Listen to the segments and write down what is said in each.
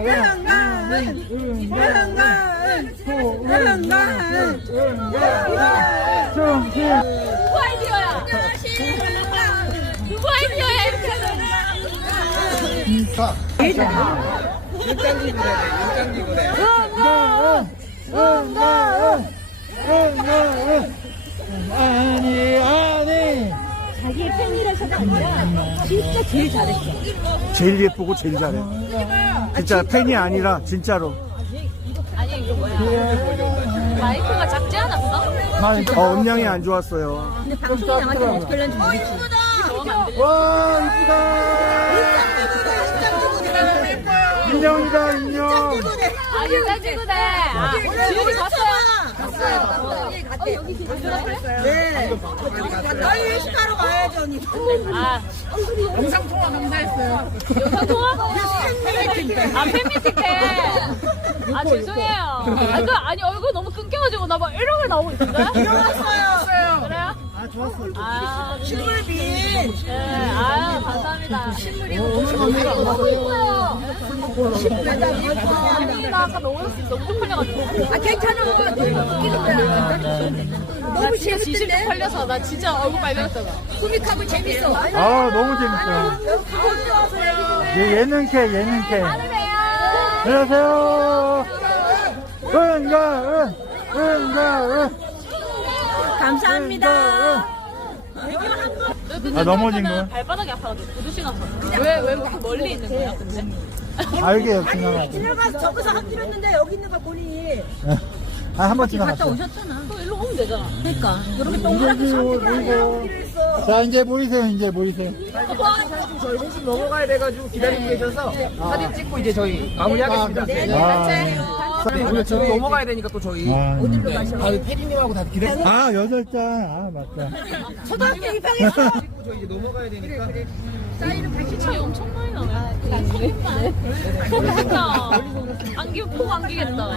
누구 아이디어야? 누구 아이디어야 이렇게 하는? 자기의 팬이라서가 아니라 진짜 제일 잘했어. 제일 예쁘고 제일 잘해. 진짜 팬이 아니라 진짜로. 아니 이거 뭐야? 마이크가 작지 않았어? 음량이 안 좋았어요. 근데 방송이 나가서 어떻게 하는지 모르겠지. 와 이쁘다. 인형이다 인형. 아 여자 친구네. 지훈이 갔어요. 여기 네. 빨리 식사로 가야죠, 언니. 아 영상 통화 감사했어요. 영상 통화? 아 팬미팅 때. 아 죄송해요. 아니 얼굴 너무 끊겨가지고 나 막 이런 걸 나오고 있는데. 일어났어요. 그래요? 아 좋았어. 아 실물비. 네. 아유 감사합니다. 실물이 너무 이뻐요. 아니 나 아까 너무 너무 쪽팔려가지고. 아, 괜찮아. 너무 웃기는 거야. 너무 진심 쪽팔려서 나 진짜 얼굴 빨개졌잖아. 코믹하고 재밌어. 아 너무 재밌어. 예능캐. 안녕하세요. 은가. 감사합니다. 아 넘어진 거야? 발바닥이 아파가지고 구두신었어. 왜 그렇게 멀리 있는 거야 근데? 알게 지나가고. 지나가서 저기서 하기로 했는데 여기 있는 거 보니. 한번 지나갔어. 오셨잖아. 또 일로 오면 되잖아. 그러니까. 그렇게 자 이제 모이세요. 저희 회식 넘어가야 돼가지고 기다리고 계셔서 사진 찍고 이제 저희 마무리하겠습니다. 원래 저희 넘어가야 되니까 또 저희 다들 혜리님하고 다 기다리고 아 8장. 아 맞다. 초등학교 입학했어. 저희 이제 넘어가야 되니까 키 차이 엄청 많이 나네. 그러니까 폭 안기겠다.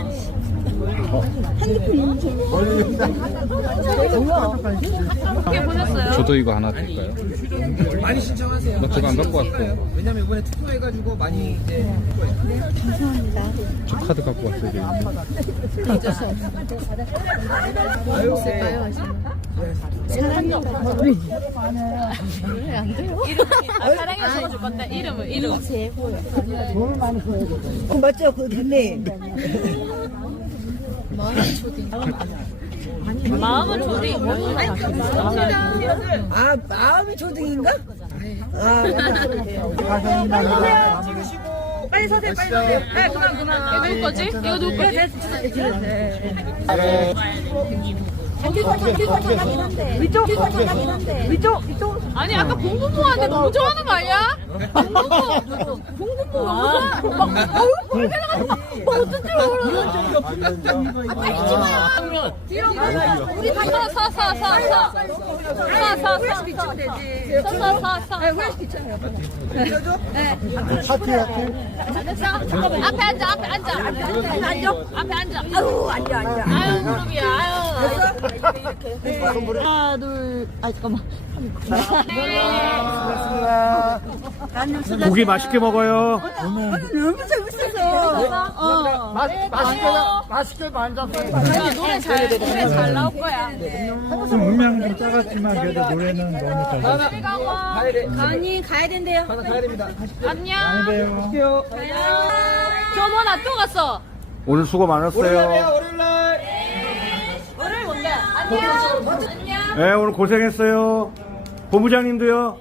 어떻게 보냈어요? 저도 이거 하나 드릴까요? 많이 신청하세요. 저거 안 갖고 왔어요. 왜냐면 이번에 투표해가지고 많이 이제 할 거예요. 저 카드 갖고 왔어요. 아유, 사랑해 적어줄 건데 이름. 맞죠, 그 뒷내. 마음은 조딩. 아, 마음이 조등인가? 빨리 서세요, 빨리 서세요. 네, 그만. 이거 누구 거지? 이거 누구 거지? 위쪽. 아니 아까 공부모한테 너무 좋아하는 거 아니야? 공부모 너무 좋아. 막 얼굴 빨개져가지고 막 어쩔 줄 몰라. 뒤로 가. 우리 서. 후레쉬 귀찮아요. 하트. 앞에 앉아. 앞에 앉아. 아우, 앉아. 아유 무릎이야. 아유. 하나, 둘, 잠깐만. 고기 맛있게 먹어요. 너무 재밌어서. 맛있게 만졌어요. 노래 잘 나올 거야. 좀 음향이 좀 작았지만 그래도 노래는 너무 잘 어디 가고? 가은이 가야 된대요. 하나 가야 됩니다. 안녕. 됐어요. 저번에 또 갔어. 오늘 수고 월요일날이에요, 많았어요. 월요일날. 오늘 뭔데? 안녕. 네 오늘 고생했어요. 본부장님도요.